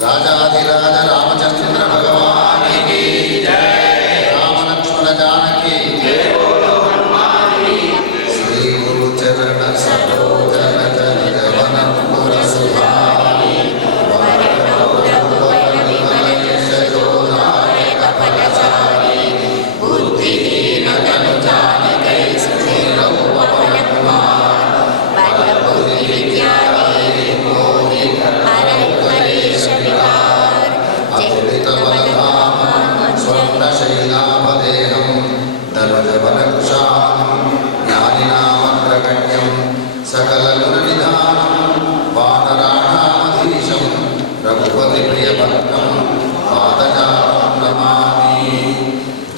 राजाधिराज रामचंद्र भगवान की जय। राम लक्ष्मण जानकी जय। बोलो हनुमान की। श्री गुरु चरण सरोज रज निज वन मुकुर सुधारि वरनौ रघुबर विमल यश जोदायक फलचारि बुद्धिहीन तनु जानिकै सुमिरौ पवन कुमार बल बुद्धि विद्या सकल गुण निधानम वानराणामधीशम रघुपति प्रिय भक्तम पादजातं नमामि।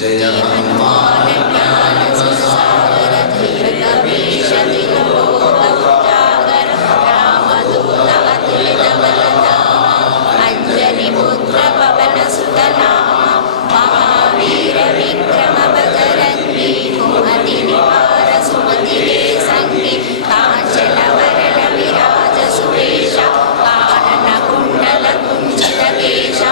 जय हनुमान ज्ञान सागर धीर कपीश तिहुँ लोक उजागर रामदूत अतुलित बल धामा अंजनी पुत्र पवन सुत नामा महावीर विक्रम बजरंगी कुमति निवार सुमति के संगी कांचन वरन विराज सुवेशा कानन कुंडल कुंचित केशा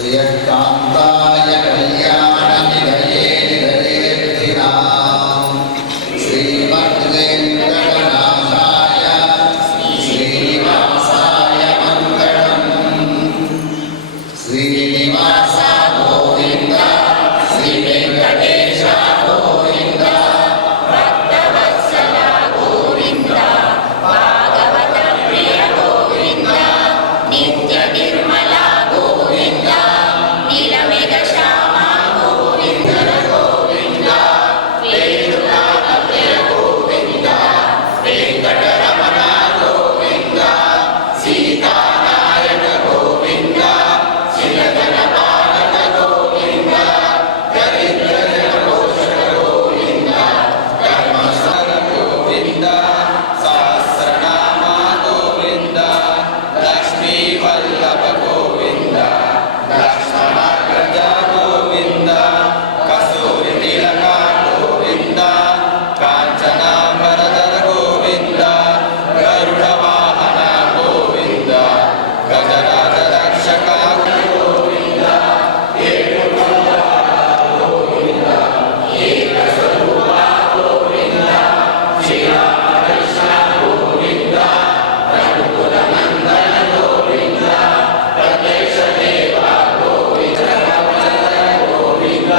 श्रियकान्ताय कल्याणनिधये निधयेऽर्थिनाम् श्रीमद्वेङ्कटनाथाय श्रीनिवासाय मङ्गलम्। श्रीनिवास गोविन्द श्रीवेङ्कटेश गोविन्द भक्तवत्सल गोविन्द भागवत प्रिय गोविन्द नित्य निर्मल गोविन्द नीलमेघ श्याम गोविन्द गोविन्द वेणुनाथ प्रिय गोविन्द वेङ्कटरमण गोविन्द सीतानायक गोविन्द शिवधन पालक गोविन्द दरिद्र जनपोषक गोविन्द धर्मसार गोविन्द सहस्रनाम गोविन्द लक्ष्मी वल्लभ गोविन्द लक्ष्मणाग्रज गोविन्द कस्तूरि तिलक गोविन्द काञ्चनाम्बरधर गोविन्द गरुड वाहन गोविन्द गजराज रक्षक गोविन्द गोविन्द एकस्वरूप गोविन्द श्रीरामकृष्ण गोविन्द रघुकुल नन्दन गोविन्द प्रत्यक्ष देव गोविन्द गोविन्द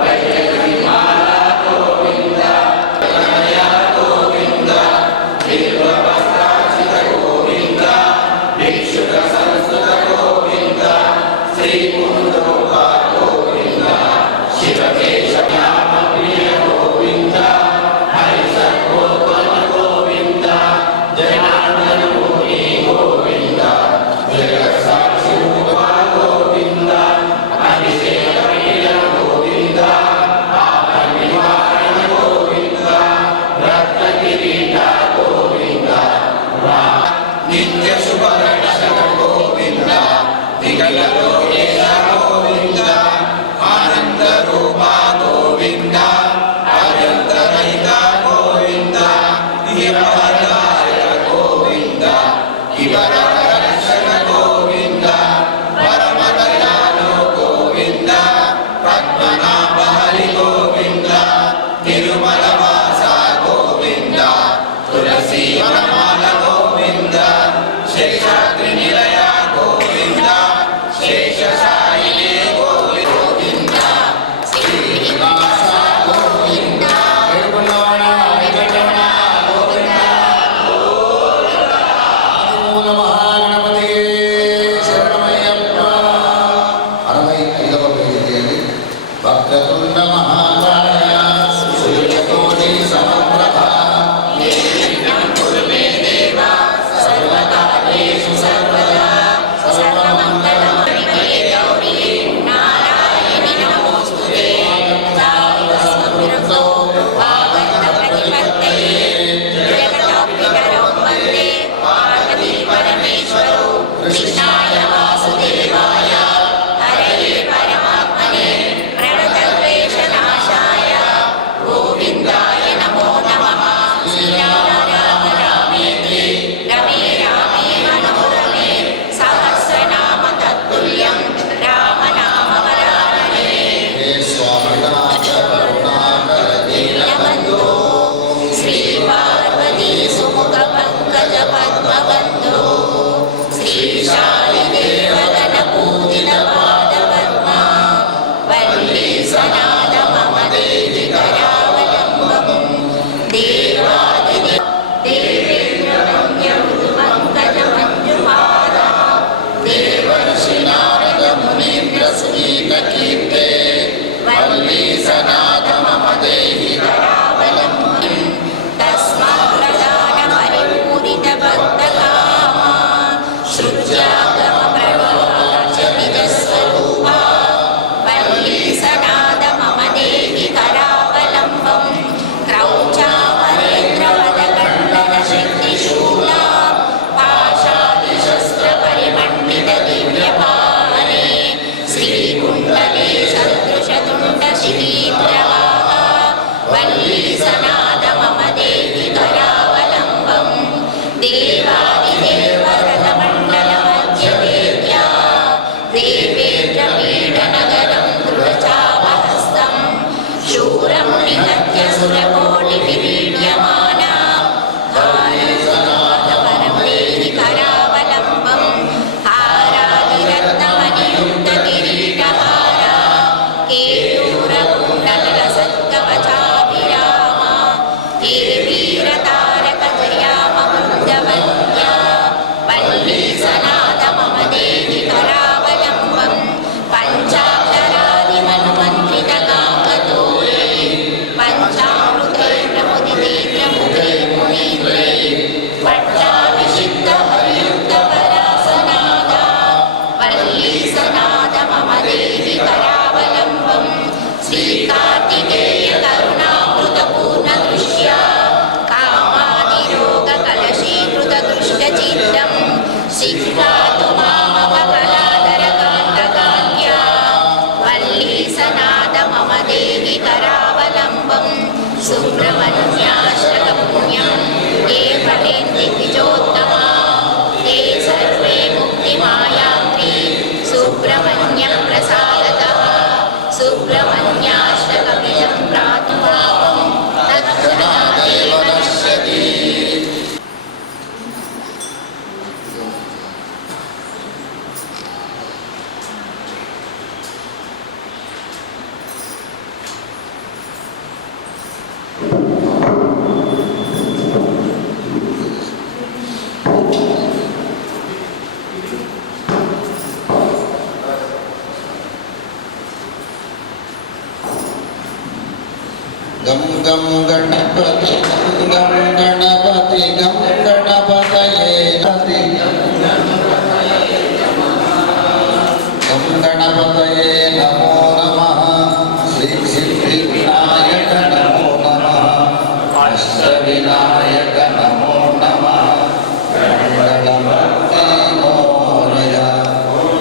वैजयमाला गोविन्द कन्हैया गोविन्द बिल्वपत्रार्चित गोविन्द भिक्षुक संस्कृत गोविन्द श्रीपुरुषोत्तम गोविन्द शिवकेशव्याम प्रिय गोविन्द हरिसर्वोत्तम गोविन्द जनार्दन मुनि गोविन्द जगत्साक्षि रूप गोविन्द अभिषेक प्रिय गोविन्द पाप निवारण गोविन्द रत्न किरीट गोविन्द नित्य शुभ रक्षक गोविन्द विकल लोकेश गोविन्द आनंद रूप गोविन्द अत्यंत रहित गोविन्द हिमवरदायक गोविन्द हिमवर रक्षक गोविन्द परम दयालु गोविन्द पद्मनाभ हरि गोविन्द तिरुमल वास गोविन्द तुलसी वनमाल गोविन्द शेषाद्रि निलय गोविन्द शेषशायी వల్లీసనాథ మమ దేవి కరావలంబం శ్రీకార్తికేయ కరుణామృత పూర్ణ దృశ్య కామాదిరోగ కలశీకృత దృష్ట చిత్తం సిద్ధాతు మామవ కళాధర కాంతకాంత్యా వల్లీసనాథ మమ దేవి కరావలంబం సుబ్రహ్మణ్యాష్టక పుణ్యం ఏ పఠేంతి ద్విజోత్తమా ते सर्वे मुक्तिमायान्ति सुब्रह्मण्यं प्रसादतः सुब्रह्मण्याष्टकमिदं प्रातुपापं तत्पुनादेव नश्यति गम गम गणपति गम गणपति गम गणपतये गम गणपतये नमो नमः श्री सिद्धिविनायक नमो नमः अष्टविनायक नमो नमः गणपति मोरया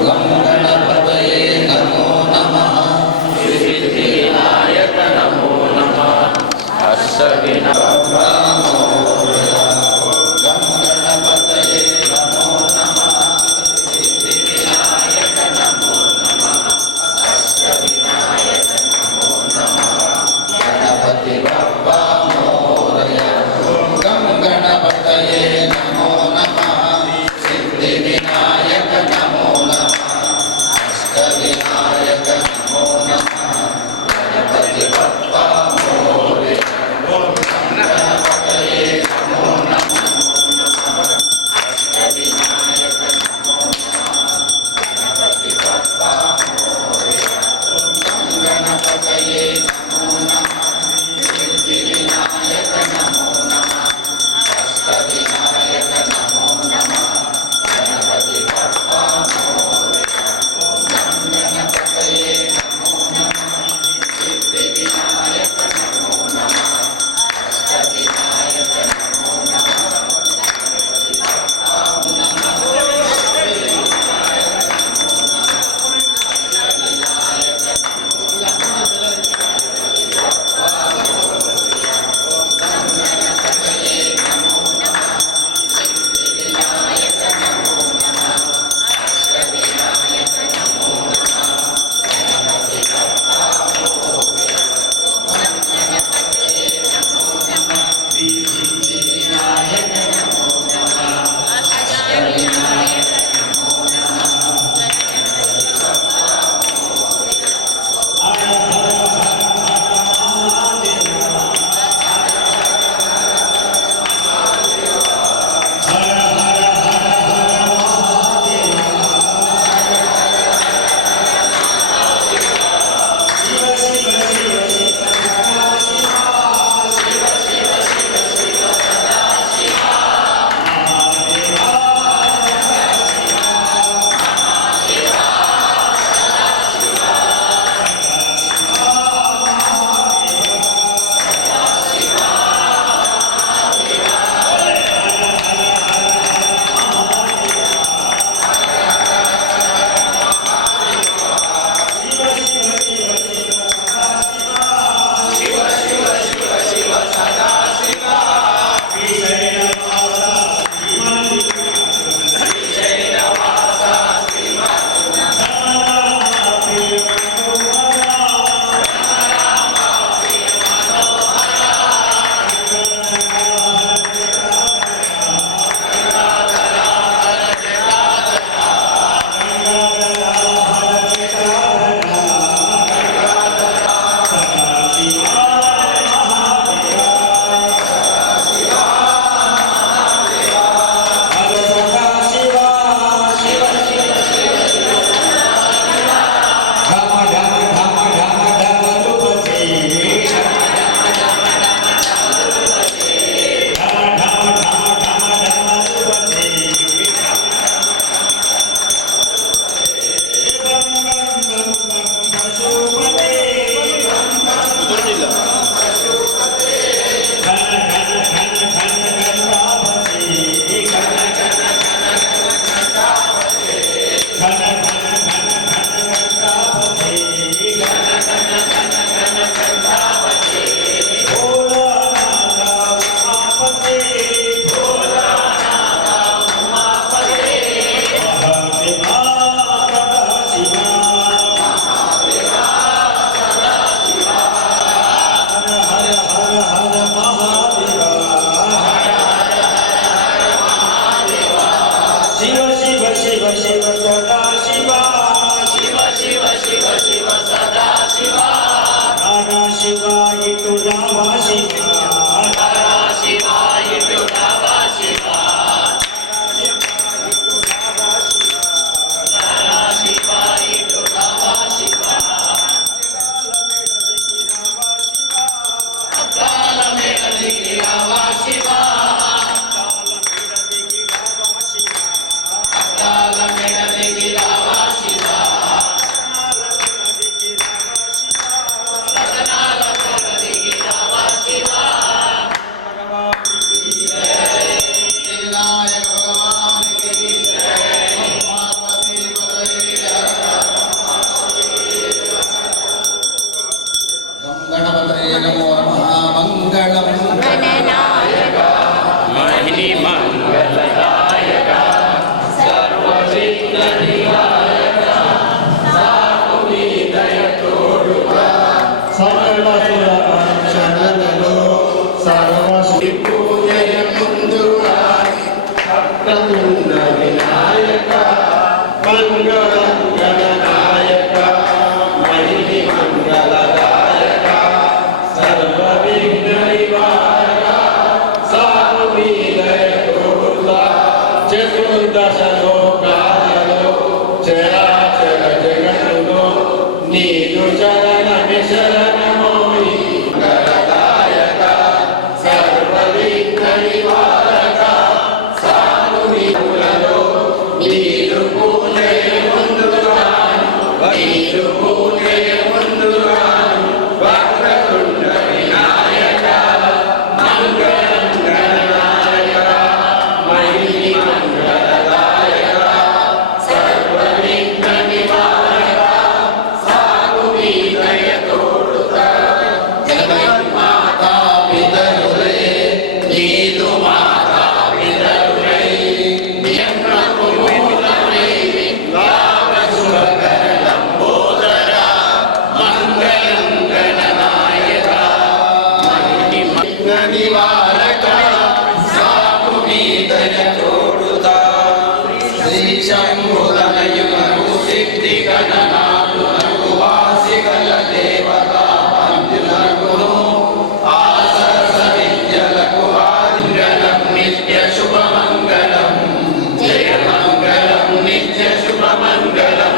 गम गणपतये नमो नमः सिद्धिविनायक नमो नमः गम गणपतये नमो नमः सिद्धिविनायक नमो नमः గణనాథునకు వాసికల దేవతా పంతులకును ఆసరస విద్యలకు ఆదిగలం నిత్య శుభమంగళం జయ మంగళం నిత్య శుభమంగళం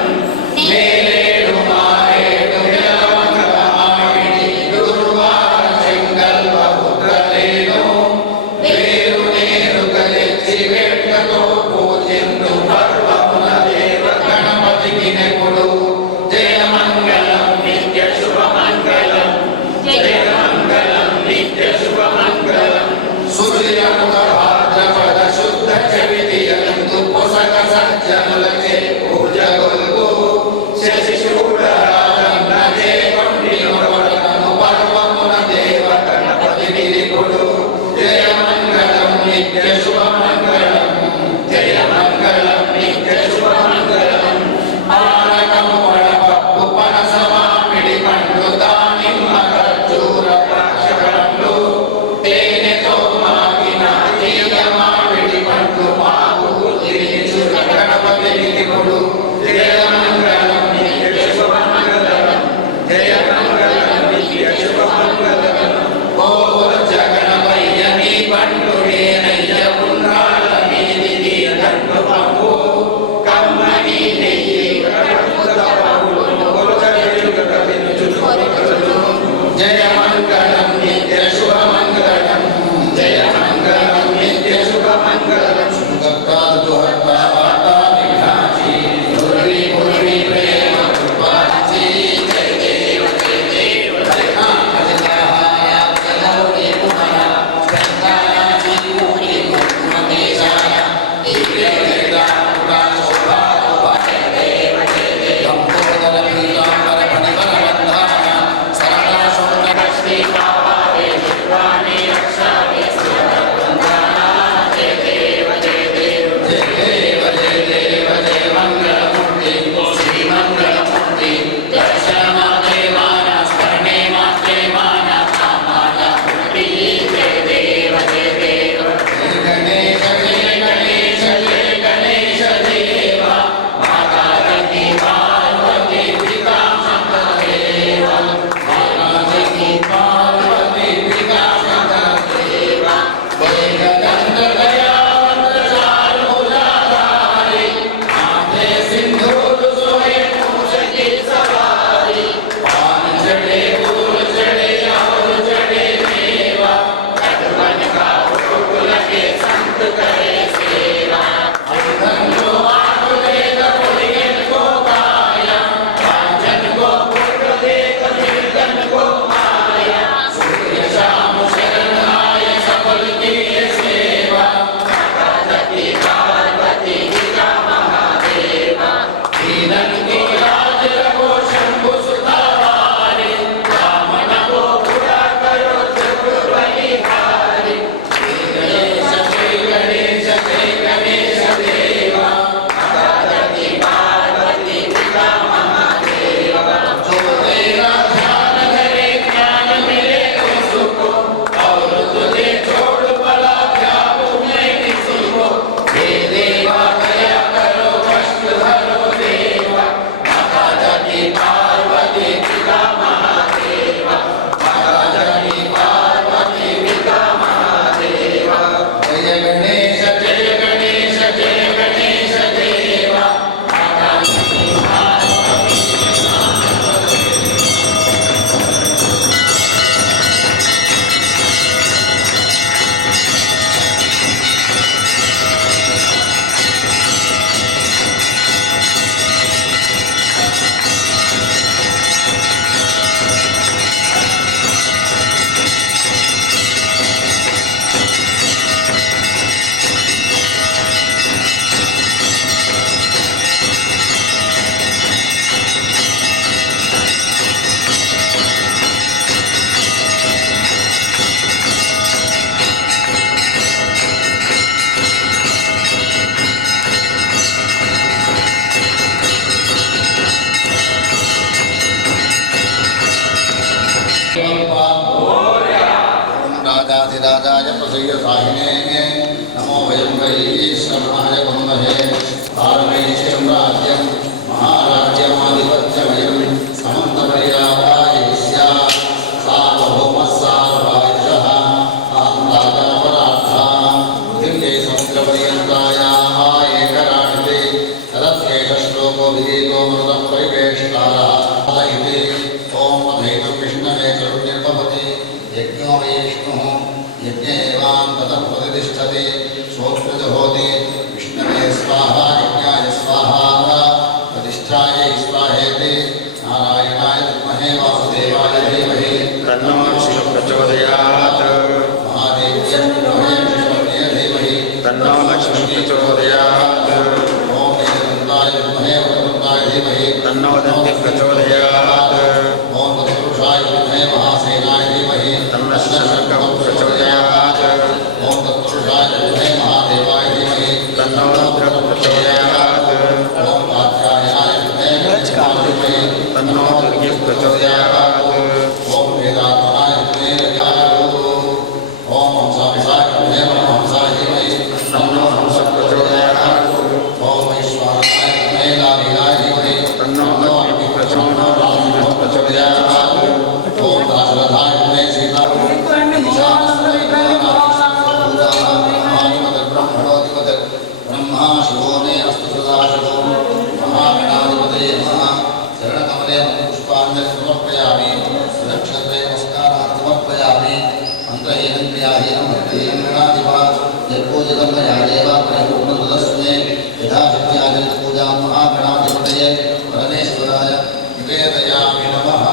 నేలేడు మారేడు జలమంగళమాయిని గురువార చెంగల్వ పుత్రలేను వేరు నేరు కలిసి వేట్కతో పూజిందు పర్వమున దేవ గణపతికి నెప్పుడు विद्महे नारायणाय विद्महे वासुदेवाय धीमहि तन्नो विष्णुः प्रचोदयात् महादेव्यै विद्महे विष्णुपत्न्यै धीमहि तन्नो लक्ष्मीः प्रचोदयात् ओम एकदन्ताय विद्महे वक्रतुण्डाय धीमहि तन्नो दन्तिः प्रचोदयात् ओम तत्पुरुषाय विद्महे महासेनाय धीमहि तन्नः शनकः प्रचोदयात् ओम तत्पुरुषाय विद्महे महादेवाय धीमहि तन्नो रुद्रः प्रचोदयात् ओम कात्यायनाय विद्महे धीमहि तन्नो दुर्गिः प्रचोदयात् ओम वेदात्मनाय विद्महे रजायो ओम हंसाय विद्महे परमहंसाय धीमहि तन्नो हंसः प्रचोदयात् ओम ईश्वराय विद्महे लालीलाय धीमहि तन्नो अग्निः प्रचोदयात् ओम दाशरथाय विद्महे सीता ब्रह्मा शिवो मे अस्तु सदा शिवो महागणाधिपतये नमः शरणकमले पुष्पाञ्जलि समर्पयामि सुरक्षते नमस्काराः समर्पयामि मन्त्रहीनं क्रियाहीनं भक्तिहीनं गणाधिपा यत्पूजितं मया देव परिपूर्णतदस्मे यथा शक्त्याचरितपूजां महागणाधिपतये परमेश्वराय निवेदयामि नमः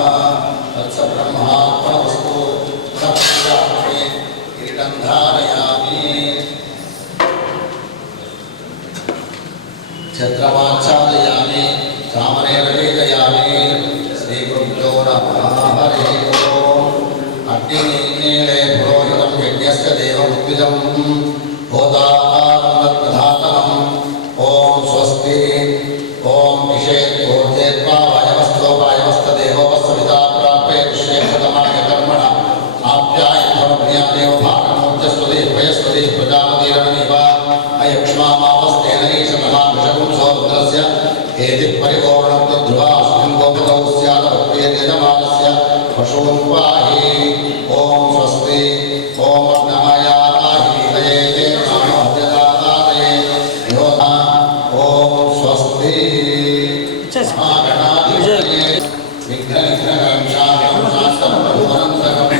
तत्सब्रह्मात्मनमस्तु पूजामि किरीटं धारयामि छत्रमाच्छादयामि सामनेरवेदयामि श्रीगुरुभ्यो नमः हरिः ओम् अग्निनीले पुरोहितं यज्ञस्य देवमुद्विजं होतारमत्प्रधातमम् ॐ स्वस्ति ॐ इषेद्भोजेत्वा वायवस्थोपायवस्थदेवो वस्सविता प्राप्येत् श्रेष्ठतमाय कर्मण आप्यायन्धमप्रियादेव भागमोच्चस्वदे भयस्वदे प्रजापतिरवनिवा अयक्ष्मामावस्तेन ईशमहाभिषपुंसो रुद्रस्य एतिः परिपूर्णं तद्ध्रुवास्मिन् गोपतौ स्यात् भक्तेर्यजमानस्य पशून् पाहि ॐ स्वस्ति ॐ अग्नमयाराहितये नामोऽभ्यदातादये योधा ॐ स्वस्ति महागणाधिपतये विघ्ननिघ्नकरं शान्तं शान्तं प्रभुवनन्तकम्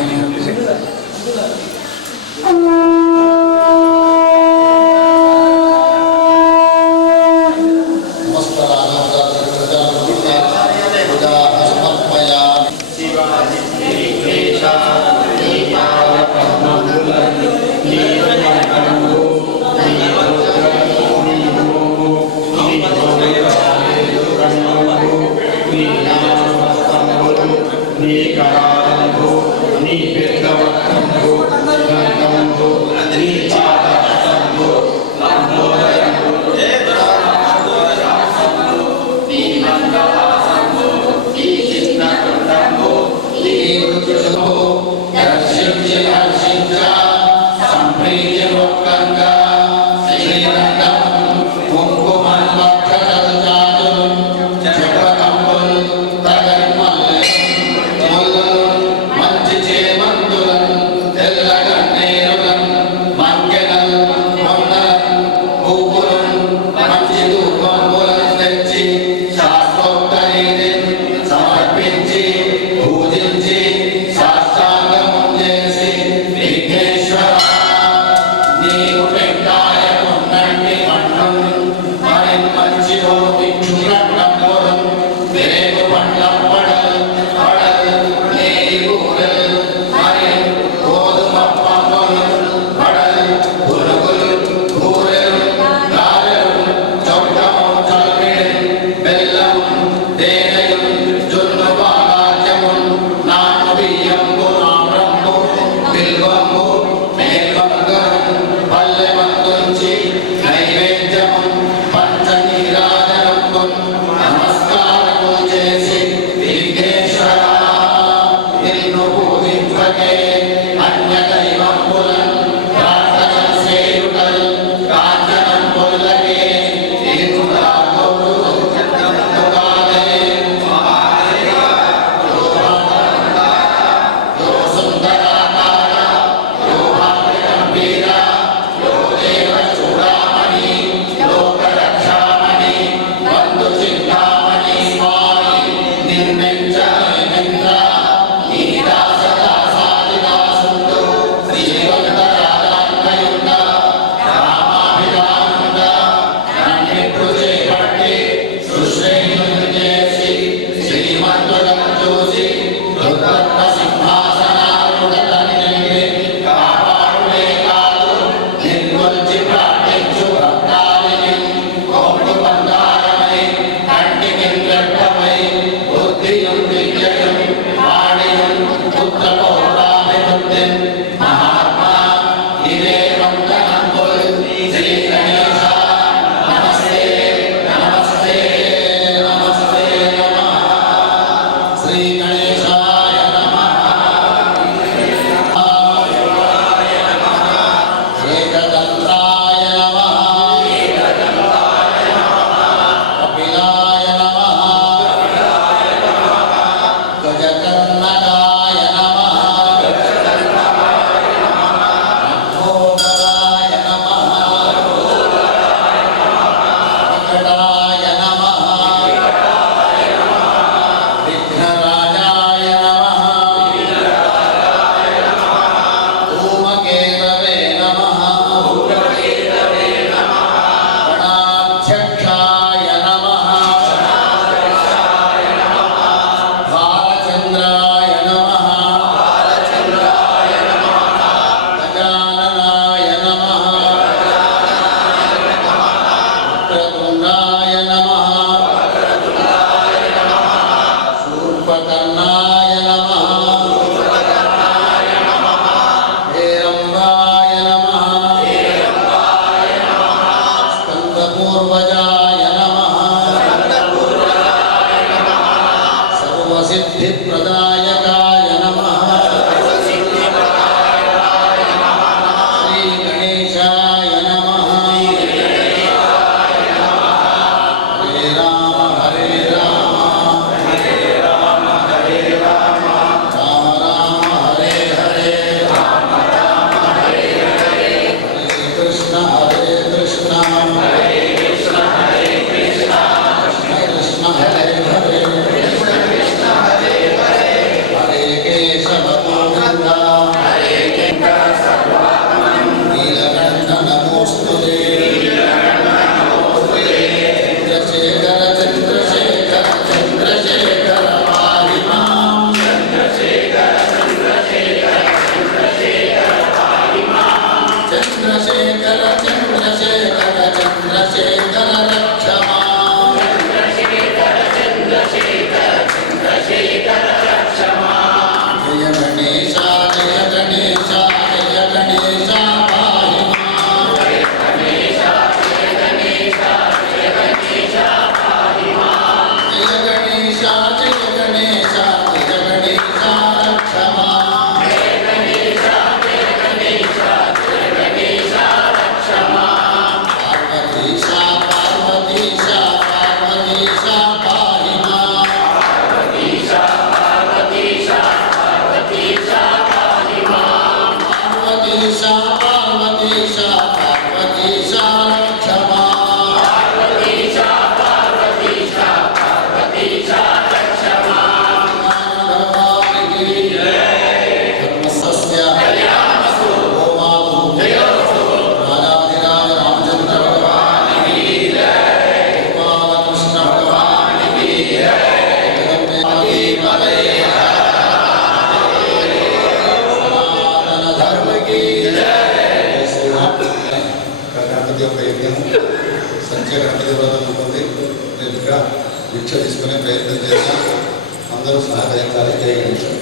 దీక్ష తీసుకునే ప్రయత్నం చేస్తాం. అందరూ సహకరించాలి. జై గణేశ.